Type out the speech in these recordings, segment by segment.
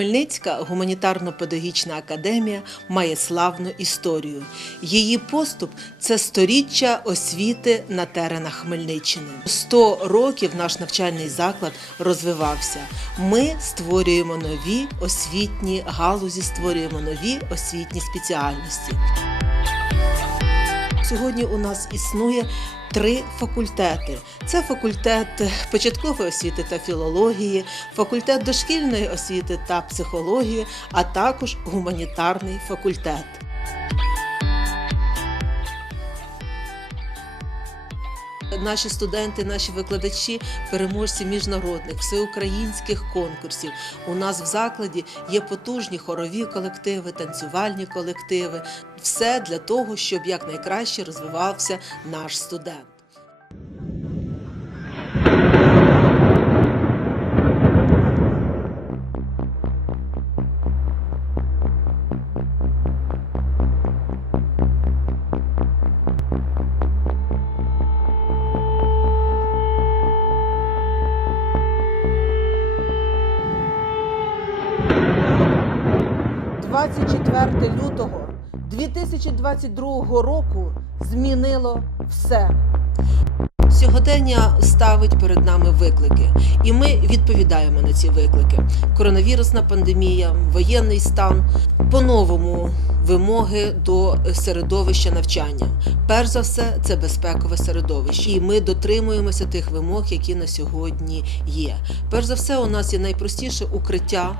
Хмельницька гуманітарно-педагогічна академія має славну історію. Її поступ це сторіччя освіти на теренах Хмельниччини. 100 років наш навчальний заклад розвивався. Ми створюємо нові освітні галузі, створюємо нові освітні спеціальності. Сьогодні у нас існує три факультети: це факультет початкової освіти та філології, факультет дошкільної освіти та психології, а також гуманітарний факультет. Наші студенти, наші викладачі, переможці міжнародних всеукраїнських конкурсів. У нас в закладі є потужні хорові колективи, танцювальні колективи. Все для того, щоб якнайкраще розвивався наш студент. – 24 лютого 2022 року змінило все. Сьогодення ставить перед нами виклики, і ми відповідаємо на ці виклики: коронавірусна пандемія, воєнний стан, по-новому вимоги до середовища навчання. Перш за все, це безпекове середовище, і ми дотримуємося тих вимог, які на сьогодні є. Перш за все, у нас є найпростіше укриття.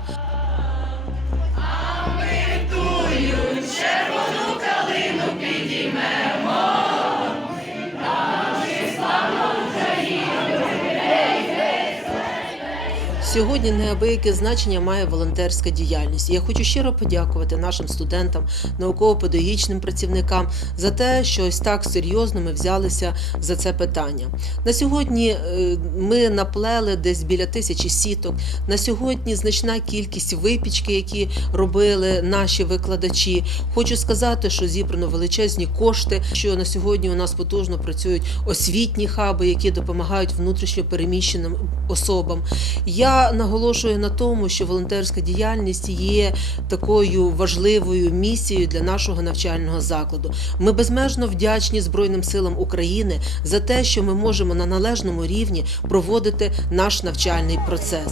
Сьогодні неабияке значення має волонтерська діяльність. Я хочу щиро подякувати нашим студентам, науково-педагогічним працівникам за те, що ось так серйозно ми взялися за це питання. На сьогодні е, ми наплели десь біля тисячі сіток. На сьогодні значна кількість випічки, які робили наші викладачі. Хочу сказати, що зібрано величезні кошти. Що на сьогодні у нас потужно працюють освітні хаби, які допомагають внутрішньо переміщеним особам. Я наголошую на тому, що волонтерська діяльність є такою важливою місією для нашого навчального закладу. Ми безмежно вдячні Збройним силам України за те, що ми можемо на належному рівні проводити наш навчальний процес.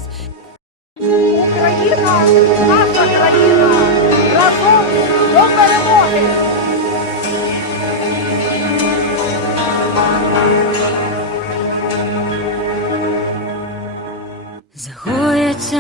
Україна, наша країна, разом до перемоги!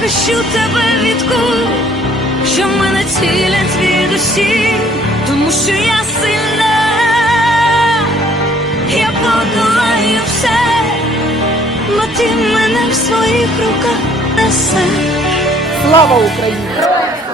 захищу тебе від кул, що мене цілять від усі, тому що я сильна, я подолаю все, бо ти мене в своїх руках несеш. Слава Україні!